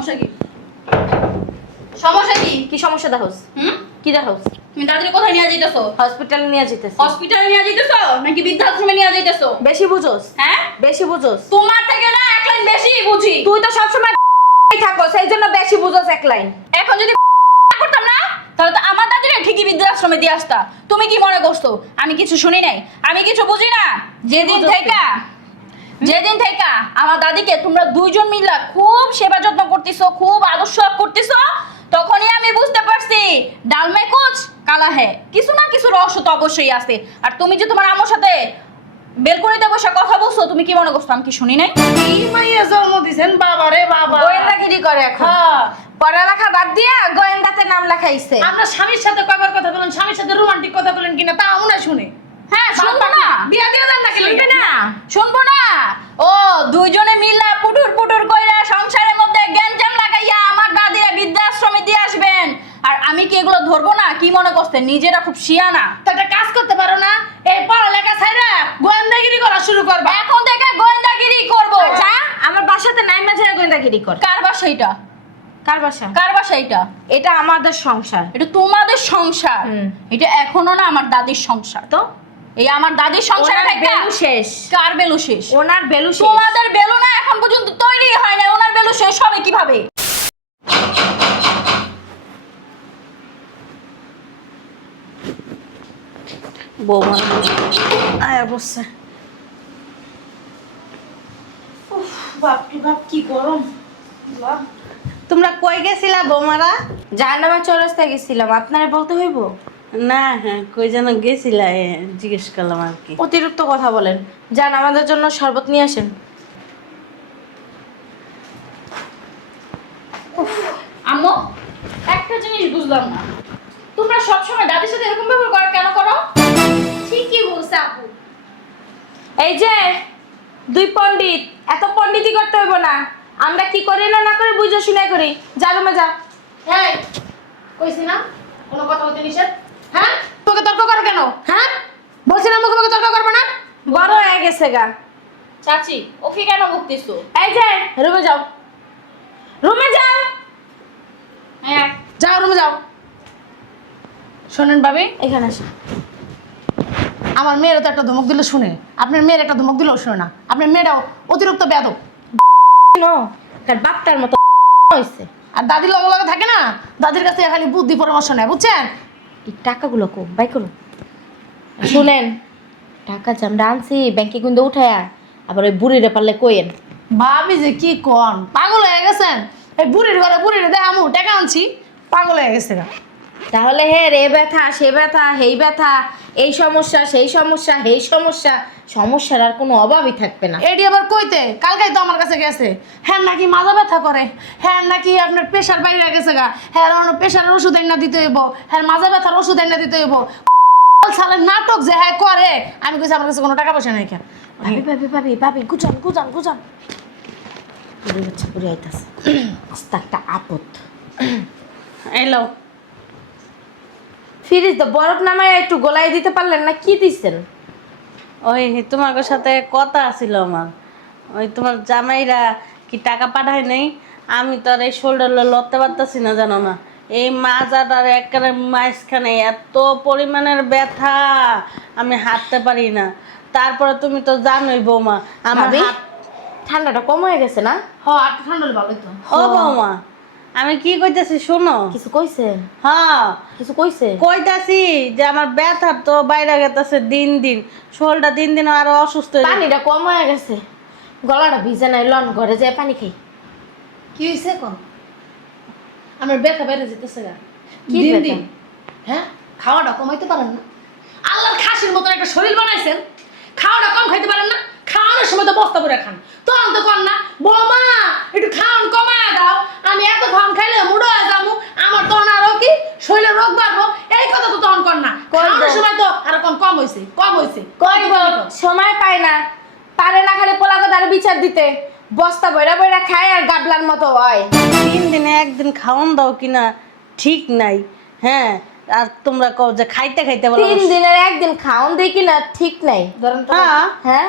সমস্যা কি? সমস্যা কি? কি সমস্যা দেখাস? কি দেখাস? তুমি দাদির কোথায় নিয়ে যাইতেছো? হসপিটালে নিয়ে যেতেছি। হসপিটালে নিয়ে যাইতেছো নাকি বৃদ্ধাশ্রমে নিয়ে যাইতেছো? বেশি বুঝোস? হ্যাঁ, বেশি বুঝোস? তোমার থেকে না এক লাইন বেশি বুঝি। তুই তো সবসময় থাকো, সেই জন্য বেশি বুঝোস এক লাইন। এখন যদি করতাম না তাহলে তো আমার দাদিরে ঠিকই বৃদ্ধাশ্রমে দিয়ে আসতা। তুমি কি মনে করছো আমি কিছু শুনি নাই, আমি কিছু বুঝি না? যেদিন থেকে আমার দাদিকে তোমরা দুইজন মিলে খুব সেবা যত্ন করতেছো, খুব আদর্শ করতেছো, তখনই আমি বুঝতে পারছি ডাল মে কুছ কালা হে, কিছু না কিছু রহস্য তো অবশ্যই আছে। আর তুমি যে তোমার আম্মুর সাথে বেলকনিতে বসে কথা বলছো, তুমি কি মনে করছো আমি কি শুনি নাই? এই মাইয়া জন্ম দিছেন বাবা রে বাবা। গোয়েন্দাগিরি করে এখন। হ্যাঁ। পড়ালেখা বাদ দিয়ে গোয়েন্দাতে নাম লেখাইছে। আমরা স্বামীর সাথে কয়বার কথা বলেন, স্বামীর সাথে রোমান্টিক কথা বলেন কিনা তা মনে শুনে। হ্যাঁ, শুনবো না? বিয়া দিয়ে দেন না, শুনবে না? শুনবো না? ও দুইজনে মিলা পুটুর পুটুর কইরা সংসারের মধ্যে গ্যাঞ্জাম লাগাইয়া আমার দাদিরা বৃদ্ধাশ্রমে দিয়ে আসবেন, আর আমি কি এগুলো ধরবো না? কি মনে করছেন নিজেরা খুব শিয়ানা? তো একটা কাজ করতে পারো না, এই পড়ালেখা ছাইরা গোয়েন্দাগিরি করা শুরু করবা। এখন থেকে গোয়েন্দাগিরি করবো। আচ্ছা, আমার বাসাতে নাই মাঝে গোয়েন্দাগিরি কর। কার বাসা এটা? কার বাসা? কার বাসা এটা? এটা আমাদের সংসার। এটা তোমাদের সংসার। হুম। এটা এখনো না আমার দাদির সংসার। তো এই আমার দাদির সংসার ওনার থেকে বেলু শেষ। কার বেলু শেষ? ওনার বেলু শেষ। তোমাদের বেলু না এখন পর্যন্ত তৈরি হয় না, ওনার বেলু শেষ হবে কিভাবে? বৌমা আয়া বসছে। বাপরে বাপ কি গরম। তোমরা কই গেছিলা বৌমারা? জাহান্নামের চৌরাস্তায় গেছিলাম, আপনারে বলতে হইব? না হ্যাঁ, কই যেন গেছিলা জিজ্ঞেস করলাম আর কি। অতিরিক্ত কথা বলেন। যান আমাদের জন্য শরবত নিয়ে আসেন। আম্মু, একটা জিনিস বুঝলাম না, তোমরা সবসময় দাদির সাথে এরকম ব্যবহার কেন করো? ঠিকই বলছে আপু। এই যে দুই পণ্ডিত, এত পণ্ডিতই করতে হইব না। আমরা কি করি না না করে বুঝে শুনে করি। যা রুমে যা। এই কইছি না কোনো কথা বলতে নিষেধ। হ্যাঁ, তোকে তর্ক করো কেন? হ্যাঁ, বলছি না মুখে মুখে তর্ক করবে না। বড় হয়ে গেছে গা। চাচি, ওকে কেন বকতেছো? এই যে রুমে যাও, রুমে যাও। হ্যাঁ, যাও রুমে যাও। শোনেন ভাবি, এখানে আসো। আমার মেয়েরও তো একটা ধমক দিলে শুনে, আপনার মেয়ের একটা ধমক দিলেও শুনে না। আপনার মেয়েটাও অতিরিক্ত বেয়াদব। নো, তার বাপটার মতো হইছে। আর দাদির লগে লগে থাকে না, দাদির কাছে খালি বুদ্ধি পরামর্শ নেয়, বুঝছেন? এই টাকাগুলো কো বাই করো। শুনেন, টাকা যে আমরা আনছি ব্যাংকে কিন্তু উঠায়া, আবার ওই বুড়িরে পারলে কইেন। ভাবি যে কি কন, পাগল হয়ে গেছেন? এই বুড়ির ঘরে বুড়িরে দেখ আমু টাকা আনছি, পাগল হয়ে গেছে গা। তাহলে হে রে ব্যথা, সে ব্যথা, হেই ব্যথা, এই সমস্যা, সেই সমস্যা, হেই সমস্যা, সমস্যার আর কোনো অভাবই থাকবে না। এডি আবার কইতে কালকেই তো আমার কাছে গেছে, হ্যাঁ নাকি মাজা ব্যথা করে, হ্যাঁ নাকি আপনার প্রেশার বাইরে গেছে গা, হ্যাঁ প্রেশারের ওষুধ এনে দিতে হইব, হ্যাঁ মাজা ব্যথার ওষুধ এনে দিতে হইব। সালের নাটক যে হ্যাঁ করে, আমি কইছি আমার কাছে কোনো টাকা পয়সা নাই। কেন ভাবি ভাবি ভাবি ভাবি গুজান গুজান গুজান। বুড়ি হচ্ছে বুড়ি আইতাছে। আস্তে একটা আপদ। এলো ফ্রিজ তো বরফ নামায় একটু গোলাই দিতে পারলেন না, কি দিচ্ছেন? ওই তোমার সাথে কথা আছিল আমার, ওই তোমার জামাইরা কি টাকা পাঠায় নাই, আমি তো আর এই শোল্ডার লড়তে পারতাছি না, জানো না? এই মাজাটার একেবারে মাঝখানে এত পরিমাণের ব্যথা, আমি হাঁটতে পারি না। তারপরে তুমি তো জানোই বৌমা, আমার ভাবি, হাত। ঠান্ডাটা কম হয়ে গেছে না? হ্যাঁ একটু ঠান্ডা হলে ভালোই তো। ও বৌমা, আমি কি কইতাছি শোনো। কিছু কইছে? হ্যাঁ কিছু কইছে? কইতাছি যে আমার ব্যথা তো বাইরে গেতেছে দিন দিন, শোলটা দিন দিন আরো অসুস্থ হয়ে যাচ্ছে। পানিটা কম হয়ে গেছে, গলাটা ভিজে নাই, লন ঘরে যায় পানি খাই। কি হয়েছে কোন? আমার ব্যথা বেড়ে যেতেছে গা কি দিন ব্যথা? দিন। হ্যাঁ, খাওয়াটা কমাইতে পারেন না? আল্লাহর খাসির মতন একটা শরীর বানাইছেন, খাওয়াটা কম খাইতে পারেন না? খাওয়ানোর সময় তো বস্তা করে খান, তখন তো কর না বৌমা একটু খাওয়ান কমায় দাও, আমি এত খাওয়ান খাইলে মুড়ো হয়ে যাবো, আমার তখন আরো কি শরীরে রোগ বাড়বো, এই কথা তো তখন কর না। খাওয়ানোর সময় তো আরো কম হয়েছে, কম হয়েছে। কইব, সময় পায় না, পারে না খালি পোলা কথার বিচার দিতে, বস্তা বইরা বইরা খায় আর গাবলার মতো হয়। তিন দিনে একদিন খাওয়ান দাও কিনা ঠিক নাই। হ্যাঁ, আর তোমরা কও যে খাইতে খাইতে বলো। 3 দিনের একদিন খাওন দেই কিনা ঠিক নাই। ধরেন তো, হ্যাঁ হ্যাঁ,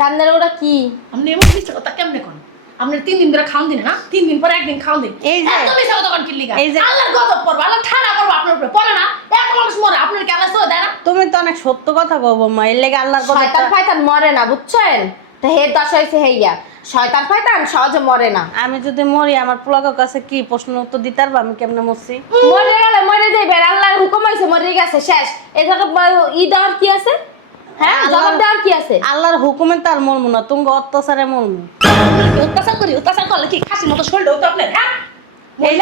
তান্দের ওটা কি? আপনি এমন মিথ্যে কথা কেমনে করেন? আপনি 3 দিন ধরে খাওন দিন না 3 দিন পরে একদিন খাওন দিন এই যে- এত মিছা কথা কোন কি লিগা এই যে- আল্লাহর গজব পড়বে আল্লাহ ঠাড়া পড়বে আপনার উপরে পড়ে না এত মানুষ মরে আপনার কি আল্লাহ সহ দেয় না তুমি তো অনেক সত্য কথা কও বৌমা, এর লেগে আল্লাহর কথা শয়তান ফায়তান মরে না বুঝছেন, তো হে দশা হয়েছে হেইয়া, শয়তান ফায়তান সহজে মরে না। আমি যদি মরি আমার পোলাগের কাছে কি প্রশ্ন উত্তর দিতে পারবো আমি কেমনে মরছি? মরে গেলে মরে যাইবেন, আল্লাহর হুকুম হয়েছে মরে গেছে শেষ। এই ই দেওয়ার কি আছে? হ্যাঁ জবাব দেওয়ার কি আছে? আল্লাহর হুকুমে তার মরমু না, তুমি অত্যাচারে মরমু। অত্যাচার করলে কি খাসির মতো শরীরটা হতো আপনার হ্যাঁ এই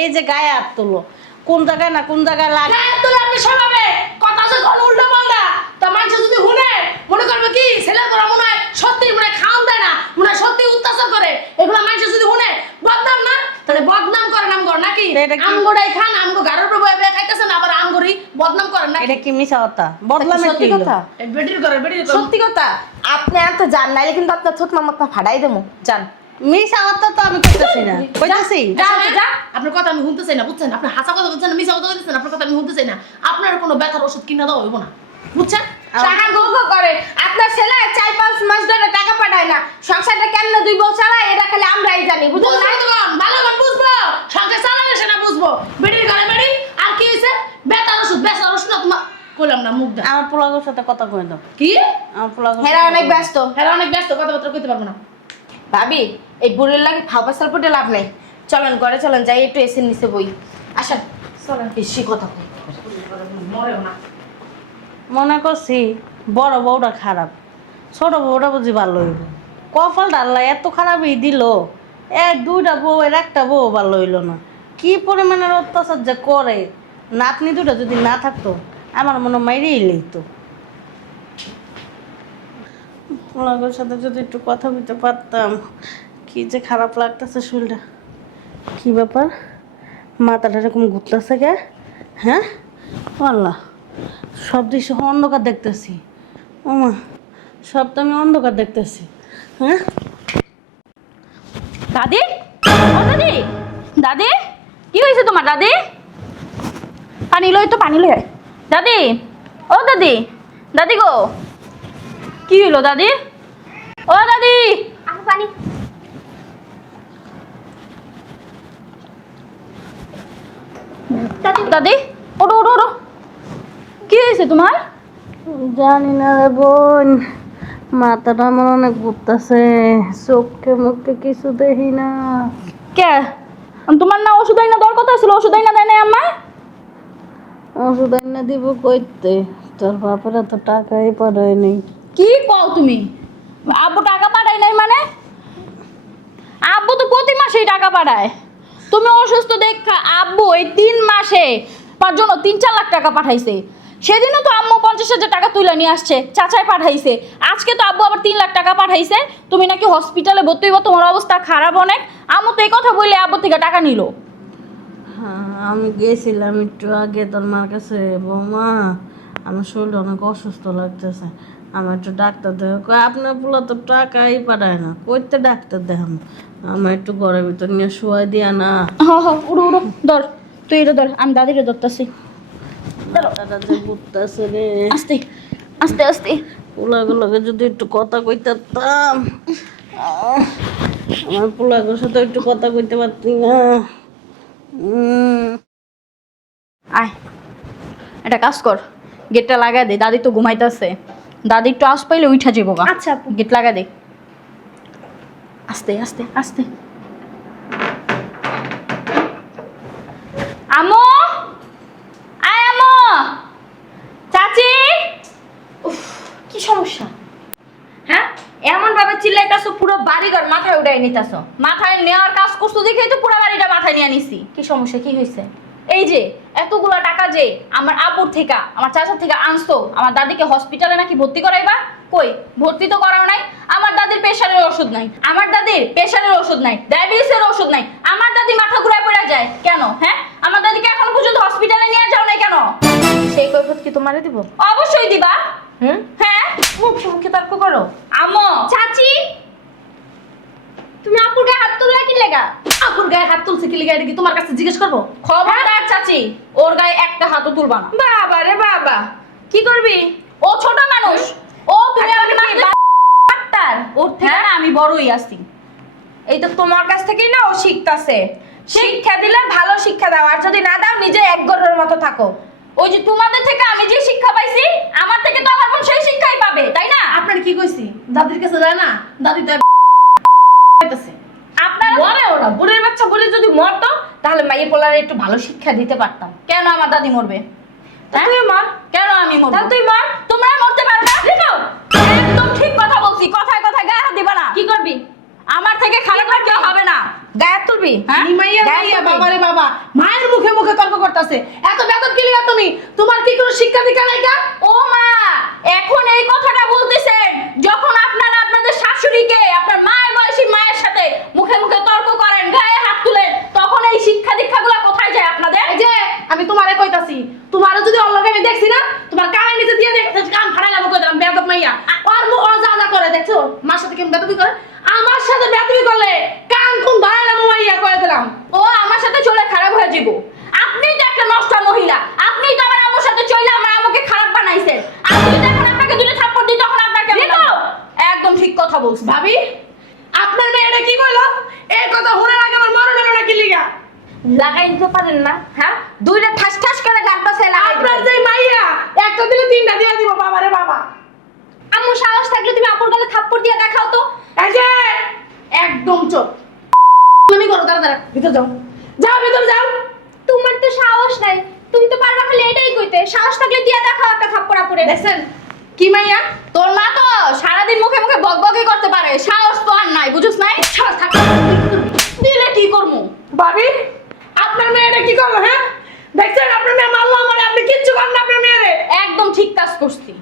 এই যে গায়ে হাত তুলো, কোন জায়গায় না কোন জায়গায় লাগে। গায়ে তুলে আপনি স্বভাবে কথা যে কোন উল্টা পাল্টা তা মানুষ যদি শুনে মনে করবে কি ছেলে তোরা মনে হয় সত্যি মনে হয় খাওন দেয় না মনে হয় সত্যি অত্যাচার করে এগুলো মানুষ যদি শুনে বদনাম না তাহলে বদনাম করে নাম কর নাকি এটা কি- আমগোড়াই খান আমগো গাড়ির উপর বয়ে খাইতেছেন আবার আমগরি বদনাম করেন না এটা কি মিছা কথা? বদলামে সত্যি কি হলো? কথা, বেটির করে সত্যি কথা। আপনি আর তো জান নাইলে কিন্তু আপনার ছোট মামাকে ফাড়াই দেবো, জান। মিছা কথা তো আমি করতেছি না, কইতাছি। যা, যা। আপনার কথা আমি শুনতে চাই না বুঝছেন আপনি হাসা কথা বলছেন না মিছা কথা বলছেন আপনার কথা আমি শুনতে চাই না আপনার কোনো ব্যথার ওষুধ কিনা দেওয়া হইব না বুঝছেন টাকা গো করে আপনার ছেলে 4-5 মাস ধরে টাকা পাঠায় না, সংসারটা কেমনে 2 বউ চালায় এটা খালি আমরাই জানি, বুঝলেন না? বুঝবো তখন ভালো করে বুঝবো সংসার চালালে সেটা বুঝবো বেটির ঘরে বেটি আর কি হয়েছে ব্যথার ওষুধ ব্যথার ওষুধ না তোমার কইলাম না মুখ দা আমার পোলাগের সাথে কথা কই দাও। কি আমার পোলাগের হেরা অনেক ব্যস্ত। হ্যাঁ অনেক ব্যস্ত কথাবার্তা কইতে পারবো না ভাবি এই বুড়ির লাগে ফাওয়া সালপটে লাভ নাই, চলেন ঘরে চলেন, যাই একটু এসির নিচে বই আসেন, চলেন। বেশি কথা কই মরেও না মনে করছি বড় বউটা খারাপ, ছোট বউটা বুঝি ভালো হইব। কপালটা আল্লাহ এত খারাপই দিল, দুইটা বউ এর একটা বউ ভালো হইল না। কি পরিমাণের অত্যাচার যে করে, নাতনি দুটা যদি না থাকতো আমার মনে মাইরেই লইতো। পোলাগের সাথে যদি একটু কথা বলতে পারতাম, কি যে খারাপ লাগতেছে শরীরটা। কি ব্যাপার, মাথাটা এরকম ঘুরতেছে কে? হ্যাঁ আল্লাহ, সব দৃশ্য অন্ধকার দেখতেছি। ওমা, সব তো আমি অন্ধকার দেখতেছি। হ্যাঁ দাদি, ও দাদি, দাদি কি হয়েছে তোমার? দাদি পানি লই তো, পানি লই। দাদি, ও দাদি, দাদি গো কি হইলো দাদি? ও দাদি, পানি। দাদি ওঠো ওঠো ওঠো, কি হয়েছে তোমার? জানি না রে বোন, মাথাটা আমার অনেক ঘুরতেছে, চোখে মুখে কিছু দেখি না। কে তোমার না ওষুধ আইনা দেওয়ার কথা ছিল, ওষুধ আইনা দেয় নাই আম্মা? ওষুধ এনে দিব কইতে, তোর বাপেরা তো টাকাই পাঠায় নেই। কি কও তুমি? আব্বু টাকা পাঠায় নাই মানে? আব্বু তো প্রতি মাসেই টাকা পাঠায়। তুমি অসুস্থ দেখা আব্বু এই 3 মাসে তার জন্য 3-4 লাখ টাকা পাঠাইছে। সেদিনও তো আম্মু 50,000 টাকা তুলে নিয়ে আসছে, চাচাই পাঠাইছে। আজকে তো আব্বু আবার 3 লাখ টাকা পাঠাইছে। তুমি নাকি হসপিটালে ভর্তি হইব, তোমার অবস্থা খারাপ অনেক। আম্মু তো এই কথা বলে আব্বু থেকে টাকা নিল। হ্যাঁ, আমি গেছিলাম একটু আগে তোর মার কাছে, বৌমা আমার শরীরটা অনেক অসুস্থ লাগতেছে, আমার একটু ডাক্তার দেখো। কই আপনার পোলা তো টাকাই পাঠায় না, কইতে ডাক্তার দেখাম, আমার একটু ঘরের ভিতর নিয়ে শুয়াই দিয়া না। হ্যাঁ হ্যাঁ, উড়ো উড়ো, ধর তুই এটা ধর, আমি দাদিরে ধরতেছি। মাথাটা যে ঘুরতেছে রে, আস্তে আস্তে আস্তে। পোলাগুলোকে যদি একটু কথা কইতাম, আমার পোলাগুলোর সাথে একটু কথা কইতে পারতি না। আয় একটা কাজ কর, গেটটা লাগাই দে, দাদি তো ঘুমাইতেছে। দাদি একটু আস পাইলে উঠা যাবো গা। আচ্ছা গেট লাগাই দে, আস্তে আস্তে আস্তে। আমো, আয় আমো, চাচি। কি সমস্যা? হ্যাঁ এমন ভাবে চিল্লাইতাছো পুরো বাড়িঘর মাথায় উঠাই নিতাছো। মাথায় নেওয়ার কাজ করছো দেখেই তো পুরো বাড়িটা মাথায় নিয়ে নিছি। কি সমস্যা, কি হয়েছে? এই যে এতগুলা টাকা যে আমার আব্বুর থেকে আমার চাচার থেকে আনছো, আমার দাদিকে হসপিটালে নাকি ভর্তি করাইবা, কই ভর্তি তো করাও নাই। আমার দাদির প্রেশারের ওষুধ নাই, আমার দাদির প্রেশারের ওষুধ নাই, ডায়াবেটিসের ওষুধ নাই। আমার দাদি মাথা ঘুরায় পড়ে যায় কেন? হ্যাঁ, আমার দাদিকে এখনো পর্যন্ত হসপিটালে নিয়ে যাও নাই কেন? সেই কৈফত কি তোমারে দিব? অবশ্যই দিবা। হুম, হ্যাঁ, মুখে মুখে তর্ক করো। আম্মু। চাচি তুমি আপুর গায়ে হাত তুললা কি লেগা? আপুর গায়ে হাত তুলছে কি লিগা এটা কি তোমার কাছে জিজ্ঞেস করবো খবরদার চাচি, ওর গায়ে একটা হাতও তুলবা না। বাবা রে বাবা, কি করবি? ও ছোট মানুষ, ও তুমি আমাকে মারলে ডাক্তার, ওর থেকে না আমি বড়ই আছি। এই তো তোমার কাছ থেকেই না ও শিখতাছে। শিক্ষা দিলে ভালো শিক্ষা দাও, আর যদি না দাও নিজে এক গরুর মতো থাকো। ওই যে তোমাদের থেকে আমি যে শিক্ষা পাইছি আমার থেকে তো আমার বোন সেই শিক্ষাই পাবে, তাই না? আপনার কি কইছি দাদির কাছে যায় না, দাদি তো কইতাছে আপনারা মরে ওরা বুড়ির বাচ্চা বুড়ি যদি মরতো তাহলে মাইয়ে পোলারে একটু ভালো শিক্ষা দিতে পারতাম। কেন আমার দাদি মরবে? তা তুই মর, কেন আমি মরবো? তাহলে তুই মর। তোমরা মরতে পারবে না? দেখো একদম ঠিক কথা বলছি, কথায় কথায় গায়ে হাত দিবা না। কি করবি? আমার থেকে খারাপ আর কেউ হবে না। গায়ে তুলবি? হ্যাঁ? মাইয়া গায়ে মাইয়া তুলবি? বাবারে বাবা, মায়ের মুখে মুখে তর্ক করতেছে। এত বেদব কি লিগা তুমি? তোমার কি কোনো শিক্ষা দীক্ষা নাই কা? ও মা, এখন এই কথাটা বলতেছেন যখন আপনারা আপনাদের শাশুড়িকে আপনার মায়ের বয়সী মায়ের সাথে মুখে মুখে তর্ক করেন, গায়ে হাত তুলেন, তখন এই শিক্ষা দীক্ষাগুলো কোথায় যায় আপনাদের? এই যে আমি তোমারে কইতাছি, তোমারও যদি অল্লগে আমি দেখছি না, তোমার কানের নিচে দিয়ে দেখতে কান ফাড়াই লাভ কই দিলাম বেদব মাইয়া। আর ও যা যা করে দেখছো, মার সাথে কেমন বেদবি করে, আমার সাথে বেদবি করলে কান কোন ফাড়াই লাভ মাইয়া কই দিলাম। ও আমার সাথে চলে খারাপ হয়ে যাব। আপনিই তো একটা নষ্ট মহিলা, আপনিই তো আমার আম্মুর সাথে চলে আমার আম্মুকে খারাপ বানাইছেন। আমি যদি এখন আপনাকে দুটো থাপ্পড় দিই তখন আপনার কেমন দেখো। লাগবে? একদম ঠিক কথা বলছি। ভাবি, আপনার মেয়েটা কি কইলো? এই কথা শুনে আগে আমার মরণ হলো না কি লিগা? লাগাই দিতে পারেন না? হ্যাঁ, দুইটা ঠাস ঠাস করে গান পাশে লাগাই আপনার দিবেন। যে মাইয়া একটা দিলে তিনটা দিয়ে দিব বাবারে বাবা। আম্মু সাহস থাকলে তুমি আপুর গালে থাপ্পড় দিয়ে দেখাও তো। এই যে একদম চুপ। তুমি করো, দাঁড়া দাঁড়া, ভিতর যাও, যাও ভিতর যাও। তোমার তো সাহস নাই, তুমি তো পারবা খালি এটাই কইতে। সাহস থাকলে দিয়ে দেখাও একটা থাপ্পড় আপুরে। দেখছেন কি মাইয়া? তোর মা তো সারাদিন মুখে মুখে বকবকই করতে পারে, সাহস তো আর নাই, বুঝছ নাই? সাহস থাকলে দিলে কি করমু? ভাবি, আপনার মেয়েটা কি করলো? হ্যাঁ, দেখছেন আপনার মেয়ে মারলো আমারে, আপনি কিচ্ছু করেন না আপনার মেয়েরে। একদম ঠিক কাজ করছি।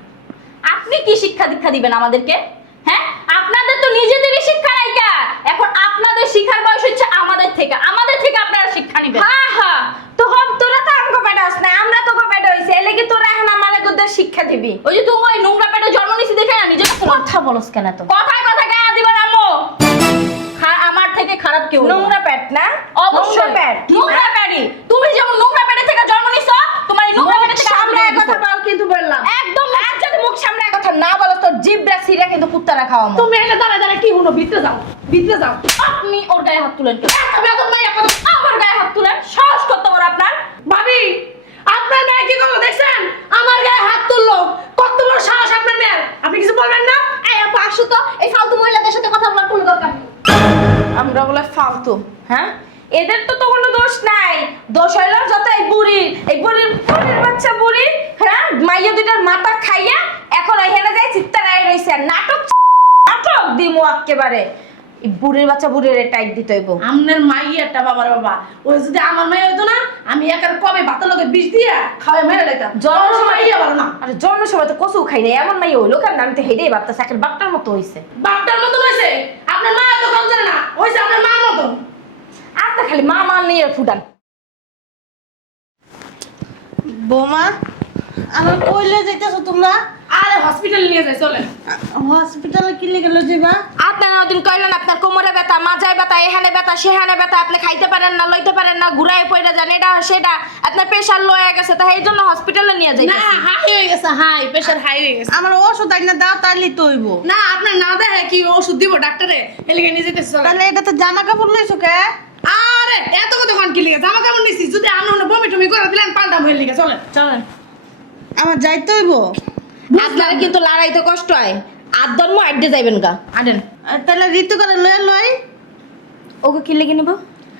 আপনি কি শিক্ষা দীক্ষা দিবেন আমাদেরকে? হ্যাঁ, আপনাদের তো নিজেদেরই শিক্ষা নাই কা। এখন আপনাদের শিক্ষার বয়স হচ্ছে আমাদের থেকে, আমাদের থেকে আপনারা শিক্ষা নেবেন। হ্যাঁ হ্যাঁ, তো হব তোরা তো আমগো পেটে আস না, আমরা তোকে পেটে হইছে, এলে কি তোরা এখন আমারে গুদের শিক্ষা দিবি? ওই যে তুমি ওই নোংরা পেটে জন্ম নিছি দেখে না নিজের কথা বলস কেন তো? কথায় কথায় গায়ে দিবেন আম্মু। আমার থেকে খারাপ কেউ না। নোংরা পেট না? অবশ্যই নোংরা পেট। নোংরা পেটই। তুমি যেমন নোংরা পেটে থেকে জন্ম নিছো, তোমার এই নোংরা পেটে থেকে সামনে জন্ম এক কথা নিছো। বল কিন্তু বললাম। একদম আর যদি মুখ সামনে এক কথা না বলো তোর জিভটা ছিঁড়ে কিন্তু কুত্তারা খাওয়ামো। তুমি এটা দাঁড়ায় দাঁড়ায় কি হলো? ভিতরে যাও, ভিতরে যাও। আপনি ওর গায়ে হাত তুলেন কেন? একটা বেদব মাইয়া কথা। আমার গায়ে হাত তুলেন, সাহস করতে পারো আপনার? ভাবি, আপনার মেয়ে কি করলো দেখছেন? আমার গায়ে হাত তুললো, কত বড় সাহস আপনার মেয়ের। আপনি কিছু বলবেন না? এই আপু আসো তো, এই ফালতু মহিলাদের সাথে কথা বলার কোনো দরকার নেই। আমরা বলে ফালতু। হ্যাঁ, এদের তো কোনো দোষ নাই, দোষ হইলো যত এই বুড়ির বুড়ির বাচ্চা বুড়ি। হ্যাঁ, মাইয়া দুইটার মাথা খাইয়া এখন এখানে যাই চিত্তারাই রইছে আর নাটক দিমু একেবারে। এই বুড়ির বাচ্চা বুড়ির টাইট দিতে হইব। আমনের মাইয়াটা বাবার বাবা, ওই যদি আমার মাইয়া হইতো না, আমি একার কবে ভাতের লগে বিষ দিয়া খাওয়াই মেরে লাইতাম। জন্ম মাইয়া ভালো না, আরে জন্মের সময় তো কচু খাই নাই, এমন মাইয়া হইলো কেন? আমি তো হেডেই ভাবতেছি একের বাপটার মতো হইছে। বাপটার মতো হয়েছে। আপনার মা তো কম জানে না, হয়েছে আপনার মার মতো। আপনার খালি মা মান নিয়ে ফুটান। বৌমা, আমার কইলে যাইতেছো তোমরা? আরে হসপিটালে নিয়ে যাই, চলেন। হসপিটালে কি লেগে যাইবা? আপনার ওদিন কইলেন আপনার কোমরে ব্যথা, মাজায় ব্যথা, এখানে ব্যথা, সেখানে ব্যথা, আপনি খাইতে পারেন না, লইতে পারেন না, ঘুরায় পড়ে যান, এটা সেটা, আপনার প্রেশার লো হয়ে গেছে, তাই এই জন্য হসপিটালে নিয়ে যাই। না, হাই হয়ে গেছে, হাই প্রেশার হাই হয়ে গেছে। আমার ওষুধ আইনা দাও, তাইলে তো হইব। না, আপনার না দেখে কি ওষুধ দিব ডাক্তারে, এলিগে নিয়ে যেতেছে, চলেন। তাহলে এটাতে জামা কাপড় লইছো কে? আরে এত কথা কোন কি লিগে? জামা কাপড় নিছি, যদি আমরা বমি টমি করে দিলেন পাল্টা হয়ে লিগে, চলেন। চলেন, আমার যাইতে হইব। আপনার কিন্তু লড়াইতে কষ্ট হয়, আর ধর্ম আড্ডে যাইবেন গা। আডেন। তাহলে ঋতু করে লই লই। ওকে কি লেগে নিব?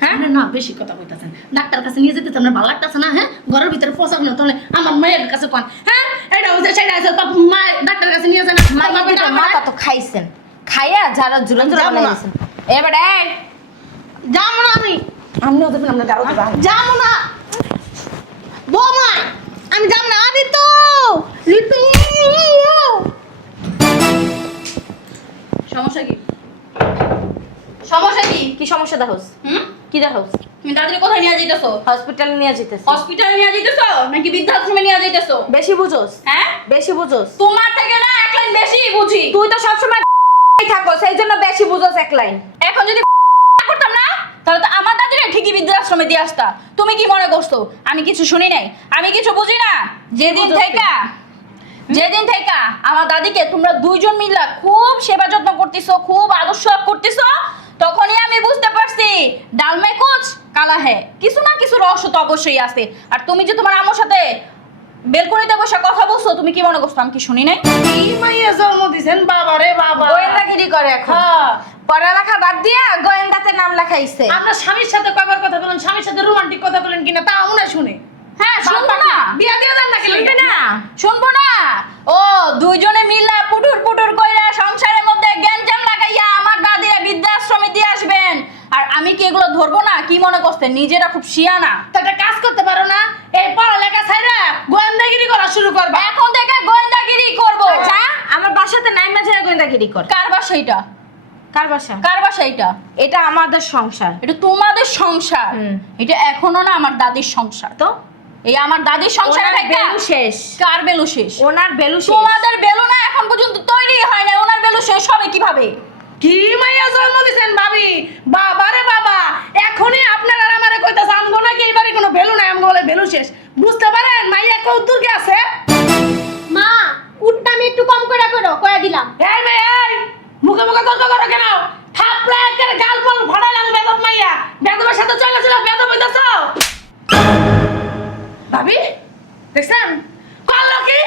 হ্যাঁ না, বেশি কথা কইতাছেন। ডাক্তার কাছে নিয়ে যেতে আপনার ভালো লাগতাছে না? হ্যাঁ, ঘরের ভিতরে পোশাক না, তাহলে আমার মায়ের কাছে পান। হ্যাঁ, এটা হচ্ছে সেটা আছে, তো মা ডাক্তার কাছে নিয়ে যান। মাথা তো খাইছেন, খাইয়া যারা জুড়ে জুড়ে যাবো না। বানাইছেন। এবার যাবো না আমি, আমরাও দেবেন, আমরা গাড়ো দেবেন। যাবো না বৌমা, আমি যাবো না। ঋতু, ঋতু, সমস্যা কি? সমস্যা কি? কি সমস্যা দেখোস? হুম? কি দেখোস? তুমি দাদিকে কোথায় নিয়ে যাইতেছো? হসপিটালে নিয়ে যেতেছি। হসপিটালে নিয়ে যাইতেছো নাকি বৃদ্ধাশ্রমে নিয়ে যাইতেছো? বেশি বুঝোস, হ্যাঁ, বেশি বুঝোস। তোমার থেকে না এক লাইন বেশি বুঝি। তুই তো সবসময় থাকো, সেই জন্য বেশি বুঝোস এক লাইন। এখন যদি করতাম না তাহলে তো আমার দাদিরা ঠিকই বৃদ্ধাশ্রমে দিয়ে আসতা। তুমি কি মনে করছো আমি কিছু শুনি নাই, আমি কিছু বুঝি না? যেদিন থেকে আমার দাদিকে তোমরা দুইজন মিলা খুব সেবা যত্ন করতেছো, খুব আদর্শ করতেছো, তখনই আমি বুঝতে পারছি ডাল মে কুছ কালা হ্যাঁ, কিছু না কিছু রহস্য তো অবশ্যই আছে। আর তুমি যে তোমার আম্মুর সাথে বেলকনিতে বসে কথা বলছো, তুমি কি মনে করছো আমি কি শুনি নাই? কি মাইয়া জন্ম দিছেন বাবা রে বাবা। গোয়েন্দাগিরি করে এখন। হ্যাঁ। পড়ালেখা বাদ দিয়া গোয়েন্দাতে নাম লেখাইছে। আপনার স্বামীর সাথে কয়বার কথা বলেন, স্বামীর সাথে রোমান্টিক কথা বলেন কিনা তা মনে শুনে। হ্যাঁ, শুনবো না? বিয়া দিয়ে দেন নাকি? শুনবে না? শুনবো না? ও দুইজনে মিলে পুটুর পুটুর কইরা সংসারের মধ্যে গ্যাঞ্জাম লাগাইয়া আমার দাদিরা বৃদ্ধাশ্রমে দিয়ে আসবেন, আর আমি কি এগুলো ধরবো না? কি মনে করছেন নিজেরা খুব শিয়ানা? তো একটা কাজ করতে পারো না, এই পড়ালেখা ছাইরা গোয়েন্দাগিরি করা শুরু করবা। এখন থেকে গোয়েন্দাগিরি করবো। যা আমার বাসাতে নাইমা যায় গোয়েন্দাগিরি কর। কার বাসা এটা? কার বাসা? কার বাসা এটা? এটা আমাদের সংসার। এটা তোমাদের সংসার। হুম। এটা এখনো না আমার দাদির সংসার। তো এই আমার দাদির সংসারে ওনার থাকতে বেলু শেষ। কার বেলু শেষ? ওনার বেলু শেষ। তোমাদের বেলু না এখন পর্যন্ত তৈরি হয় না, ওনার বেলু শেষ হবে কিভাবে? কি মাইয়া জন্ম দিছেন ভাবি, বাবা রে বাবা। এখনই আপনারা আমারে কইতাছে আনবো নাকি এবারে কোনো ভ্যালু নাই, আমগো বলে ভ্যালু শেষ। বুঝতে পারেন মাইয়া কৌতুর কি আছে? মা উঠটা আমি একটু কম করে করো কয়া দিলাম। এই মেয়ে এই, মুখে মুখে তর্ক করো কেন? থাপড়া একেবারে গাল পাল ফাটাইলাম বেদব মাইয়া। বেদবের সাথে চলে ছিল, বেদব হইতাছো। ভাবি দেখছেন করলো কি?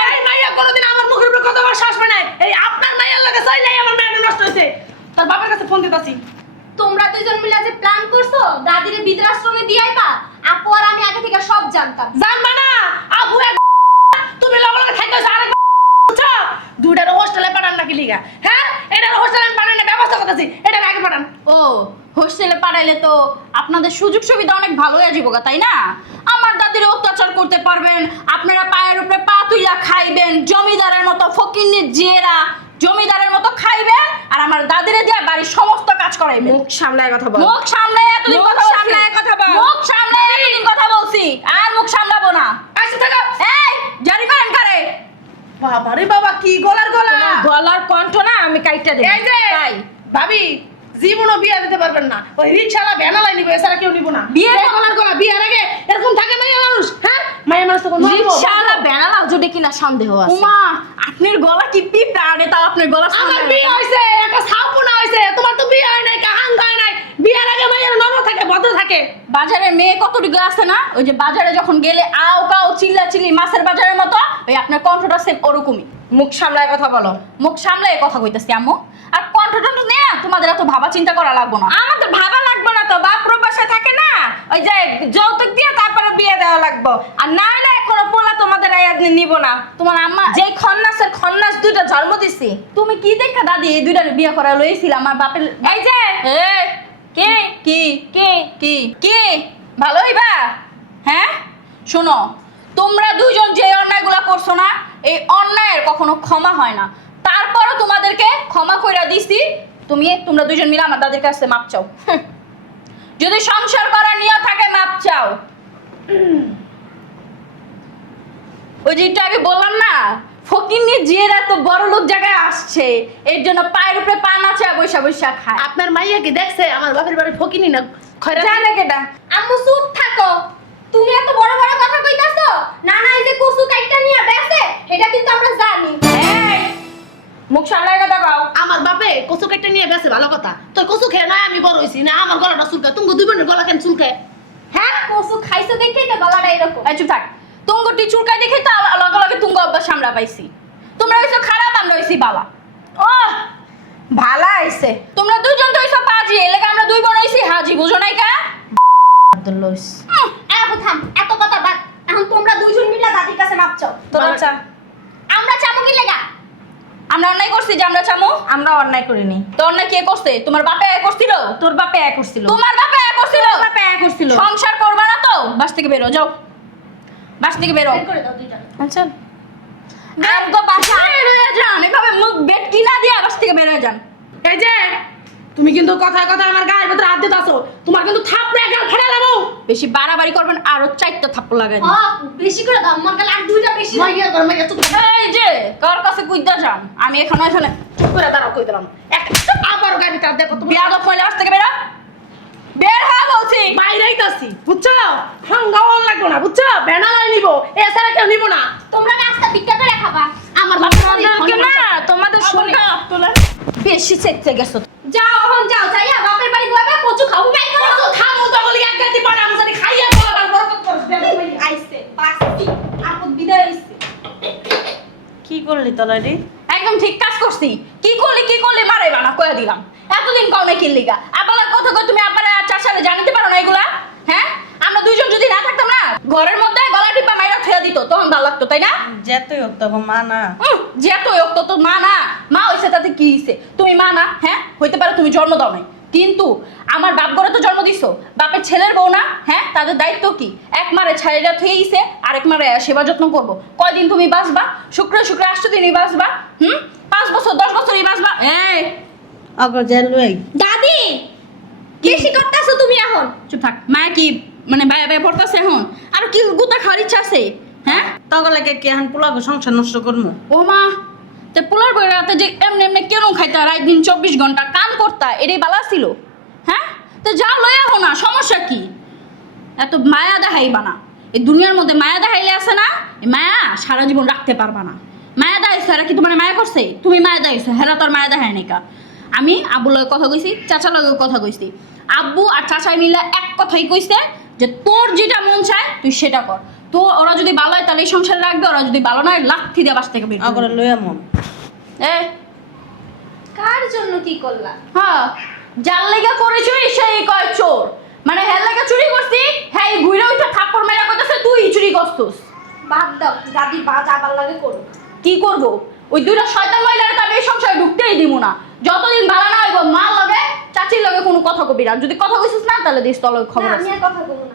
এই মাইয়া কোনোদিন আমার মুখের উপরে কথা বলার সাহস পায় নাই। এই আপনার মাইয়ার লাগে চাই নাই আমার মেয়েটা নষ্ট হয়েছে। তার বাবার কাছে ফোন দিতাছি। তোমরা দুজন মিলে যে প্ল্যান করছো দাদিরে বৃদ্ধাশ্রমে দিয়ে আইবা, আপু আর আমি আগে থেকে সব জানতাম। জানবা না আবু এক তুমি লগে লগে খাইতেছ আরেক বুঝছো? দুইটার হোস্টেলে পাঠান নাকি লিগা? হ্যাঁ এটার হোস্টেলে পাঠানোর ব্যবস্থা করতেছি, এটা আগে পাঠান। ও হোস্টেলে পাঠাইলে তো আপনাদের সুযোগ সুবিধা অনেক ভালো হয়ে যাবো গা, তাই না? আমার দাদির অত্যাচার করতে পারবেন, আপনারা পায়ের উপরে পা তুইলা খাইবেন, জমিদারের মতো ফকিন্নির জিয়েরা জমিদারের মতো খাইবেন, আর আমার দাদিরে দিয়ে বাড়ির সমস্ত কাজ করাইবেন। মুখ সামলায় কথা বল। মুখ সামলায় এতদিন মুখ কথা বলছি। সামলায় কথা বল। মুখ সামলায় এতদিন কথা বলছি, আর মুখ সামলাবো না। আইসা থাকো। এই জারি করেন কারে? বাবা রে বাবা কি গলার গলা। তোমার গলার কণ্ঠ না আমি কাইটা দেব। এই যে তাই। ভাবি জীবনও বিয়া দিতে পারবেন না, ওই রিকশালা ভ্যানালাই নিবে, এছাড়া কেউ নিব না। বিয়ে এই গলার গলা বিয়ার আগে এরকম থাকে মাইয়া মানুষ? হ্যাঁ মাইয়া মানুষ তো কোনো রিকশাওয়ালা বেনালা জুড়ে কিনা সন্দেহ আছে। উমা আপনার গলা কি পিঁপড়া, আরে তাও আপনার গলা আমার সামলায় বিয়ে না। হইছে, একটা সাপুনা হইছে, তোমার তো বিয়ে হয় নাই, কাহাং হয় নাই। বিয়ার আগে মাইয়া নম্র থাকে, ভদ্র থাকে। বাজারে মেয়ে কতটুকু আছে না, ওই যে বাজারে যখন গেলে আও কাও চিল্লা চিল্লি মাছের বাজারের মতো, ওই আপনার কণ্ঠটা সেম ওরকমই। মুখ সামলায় কথা বলো। মুখ সামলে কথা কইতাছি আম্মু। আর কণ্ঠ টণ্ঠ নিয়ে তোমাদের এত ভাবা চিন্তা করা লাগবো না। আমার তো ভাবা লাগবে না, তো বাপ প্রবাসে থাকে না, ওই যে যৌতুক দিয়ে তারপরে বিয়ে দেওয়া লাগবে। আর না না এখনো পোলা তোমাদের আয়াত নিব না। তোমার আম্মা যে খন্নাসের খন্নাস দুইটা জন্ম দিছি। তুমি কি দেখা দাদি এই দুইটার বিয়ে করা লইছিল আমার বাপের? এই যে এ কি কি কি কি কি ভালো হইবা? হ্যাঁ শোনো, তোমরা দুইজন যে অন্যায়গুলো করছো না, এই অন্যায়ের কখনো ক্ষমা হয় না। তারপরও তোমাদেরকে ক্ষমা কইরা দিছি। তোমরা দুইজন মিলে আমার দাদির কাছে মাপ চাও। যদি সংসার করার নিয়ত থাকে মাপ চাও। ওই যে একটু আগে বললাম না, ফকিন্নি জিয়েরা তো বড় লোক জায়গায় আসছে, এর জন্য পায়ের উপরে পা নাচে বৈশা বৈশা খায়। আপনার মাইয়া কি দেখছে আমার বাপের বাড়ি ফকিনি না খয়রা? জানে কেডা? আম্মু চুপ থাকো, তুমি এত বড় বড় কথা কইতাছো। না না এই যে কচু কাইটা নিয়ে বেসে এটা কিন্তু আমরা জানি। এই মুখ সামলায় কথা কও। আমার বাপে কচু কেটে নিয়ে বেছে ভালো কথা, তো কচু খেয়ে নাই আমি বড় হইছি না, আমার গলাটা চুলকায়। তুমি দুই বোনের গলা কেন চুলকায়? হ্যাঁ কচু খাইছো দেখেই তো গলাটা এরকম। এই চুপ থাক। তুঙ্গটি চুলকায় দেখে তো লগে লগে তুঙ্গ অভ্যাস আমরা পাইছি। তোমরা হইছো খারাপ, আমরা হইছি বালা। ও ভালা আইছে। তোমরা দুইজন তো হইছো পাজি, এলাকা আমরা দুই বোন হইছি হাজি, বুঝো নাই কা? আব্দুল্লাহ আবু থাম, এত কথা বাদ। এখন তোমরা দুইজন মিলে দাদির কাছে মাপ চাও। তোরা চা। আমরা চামু কি লাগা? আমরা অন্যায় করছি যে আমরা চামু? আমরা অন্যায় করিনি। তো অন্যায় কে করছে? তোমার বাপে করছিল? তোর বাপে এক করছিল। তোমার বাপে করছিল? তোর বাপে এক করছিল। সংসার করবা না তো বাস থেকে বেরো, যাও বাস থেকে বেরো। বের করে দাও দুইটা। আচ্ছা আমগো বাসা বের হয়ে যান, এভাবে মুখ বেট কিনা দিয়া বাস থেকে বের হয়ে যান। এই যে তুমি কিন্তু কথা কথা আমার গায়ের ভিতরে হাত দিতাছো, তোমার কিন্তু থাপড়ে গাল ফাড়া লাবো। বেশি বাড়াবাড়ি করবেন, আরো 4টা থাপ্পড় লাগাই দিন। বেশি করে দাও, আমার গালে আর দুইটা বেশি দাও। মাইয়া কর মাইয়া চুপ এই যে কার কাছে কুইদা যান, আমি এখানে এখানে চুপ করে দাঁড়াও কই দিলাম। একটা আবার গাড়ি তার দেখো তুমি বিয়াদব মহিলা বাস থেকে বেরো, বের হওয়া বলছি। বাইরেই তাছি বুঝছো? হাঙ্গা অন লাগবো না বুঝছো? বেনালাই নিব, এছাড়া কেউ নিব না। তোমরা নাস্তা ভিক্ষা করে খাবা। আমার বাপ তোমাদেরকে না তোমাদের শরীর বেশি চেকতে গেছো। যাও এখন যাও, যাইয়া খাবো বাই করো কত খামু তো বলি এক গাতি বানাবো জানি খাইয়া বড় বরকত করস বেদবি আইছে বাসি আপদ বিদায় আইছে কি করলি তোরা রে? একদম ঠিক কাজ করছি। কি করলি মারাইবা না কইয়া দিলাম। এতদিন কও না কি লিগা আপালার কথা কই তুমি আপারে আর চাচারে জানিতে পারো না এগুলা? হ্যাঁ আমরা দুইজন যদি না থাকতাম না ঘরের মধ্যে গলা টিপা মাইরা থুয়া দিত তখন ভালো লাগতো তাই না? যেতই হোক তখন মা না। যে তো হোক তো মা না, মা হইছে তাতে কি হইছে? তুমি মা না? হ্যাঁ হইতে পারে তুমি জন্ম দাও নাই, কিন্তু আমার বাপ ঘরে তো জন্ম দিছো, বাপের ছেলের বউ না? হ্যাঁ তাদের দায়িত্ব কি? এক মারে ছাইরা থুয়েইছে আরেক মারে সেবা যত্ন করবো। কয়দিন তুমি বাঁচবা? শুক্রে 8 দিনই বাঁচবা। 5 বছর 10 বছরই বাঁচবা। এই অগো জেলুই দাদি বেশি করতেছো তুমি এখন চুপ থাক। মায়া কি মানে বায়া পড়তাছে এখন? আর কি গুতা খাওয়ার ইচ্ছা আছে? হ্যাঁ তগলাকে কি এখন পোলাগো সংসার নষ্ট করবো? ও মা, তে পোলার বই রাতে যে এমনি কেন খাইতা রাত দিন 24 ঘন্টা কাম করতা এটাই বালা ছিল? হ্যাঁ তো যা লইয়া হো না, সমস্যা কি? এত মায়া দেখাইবা না। এই দুনিয়ার মধ্যে মায়া দেখাইলে আছে না, এই মায়া সারা জীবন রাখতে পারবা না। মায়া দেখাইছে এরা কি তোমার মায়া করছে? তুমি মায়া দেখাইছো, হেরা তোর মায়া দেখায় নাই কা। আমি আব্বুর লগে কথা কইছি, চাচার লগে কথা কইছি। আব্বু আর চাচাই মিলে এক কথাই কইছে যে তোর যেটা মন চায় তুই সেটা কর। তো ওরা যদি ভালো হয় তাহলে এই সংসারে রাখবে, ওরা যদি ভালো না হয় লাথি দিয়ে বাস থেকে বের করে অগরে লইয়া মন। এ কার জন্য কি করলা হ্যাঁ, যার লেগা করে চুরি সেই কয় চোর। মানে হ্যাঁ লেগা চুরি করছি, হ্যাঁ ঘুরে উঠে থাপ্পড় মেরা কইতাছে তুই চুরি করছিস। বাদ দাও দাদি বাজ আবার লাগে করো কি করব? ওই দুইটা শয়তান মহিলার তো আমি এই সংসারে ঢুকতেই দিব না। যতদিন ভালো না হইব মা লগে চাচির লগে কোনো কথা কবি না। যদি কথা কইছিস না তাহলে দিস তলে খবর না, আছে। আমি আর কথা বলবো না